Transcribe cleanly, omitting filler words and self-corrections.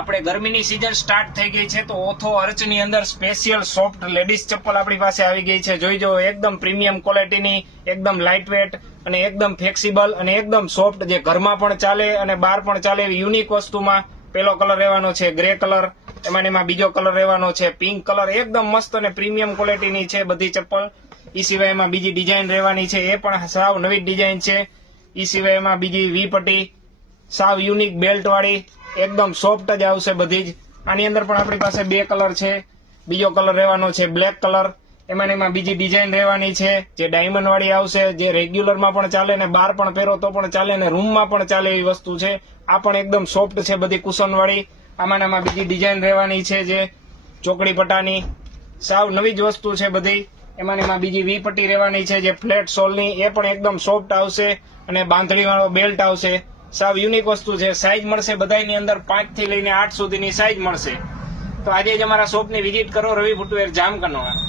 આપણે ગરમીની season start થઈ ગઈ છે તો ઓથો અર્ચની અંદર સ્પેશિયલ સોફ્ટ લેડીઝ ચપ્પલ આપણી પાસે આવી ગઈ છે. જોઈ જો એકદમ પ્રીમિયમ ક્વોલિટીની, એકદમ લાઇટ વેટ અને એકદમ ફ્લેક્સિબલ અને એકદમ સોફ્ટ, જે ઘરમાં પણ ચાલે અને બહાર પણ ચાલે એવી યુનિક વસ્તુમાં પેલો કલર રહેવાનો છે ગ્રે કલર, એમાં બીજો કલર રહેવાનો છે પિંક કલર. એકદમ મસ્ત અને પ્રીમિયમ ક્વોલિટીની છે બધી ચપ્પલ. એ સિવાય એમાં બીજી ડિઝાઇન રહેવાની છે, એ પણ સાવ નવી ડિઝાઇન છે. એ સિવાય એમાં બીજી વી પટ્ટી સાવ યુનિક બેલ્ટ વાળી એકદમ સોફ્ટ જ આવશે બધી જ. આની અંદર પણ આપણી પાસે બે કલર છે. બીજો કલર રહેવાનો છે બ્લેક કલર, એમાં બીજી ડિઝાઇન રહેવાની છે જે ડાયમંડ વાળી આવશે, જે રેગ્યુલરમાં પણ ચાલે ને બહાર પણ પહેરો તો પણ ચાલે ને રૂમમાં પણ ચાલે એવી વસ્તુ છે. આ પણ એકદમ સોફ્ટ છે બધી કુશન વાળી. આમાં બીજી ડિઝાઇન રહેવાની છે જે ચોકડી પટ્ટાની, સાવ નવી જ વસ્તુ છે બધી. એમાં બીજી વી પટ્ટી રહેવાની છે જે ફ્લેટ સોલની, એ પણ એકદમ સોફ્ટ આવશે અને બાંધણી વાળો બેલ્ટ આવશે. સાવ યુનિક વસ્તુ છે. સાઈઝ મળશે બધાની અંદર 5 થી લઈને 8 સુધીની સાઈઝ મળશે. તો આજે જ અમારા શોપની વિઝિટ કરો, રવિ ફૂટવેર જામકંડોળા.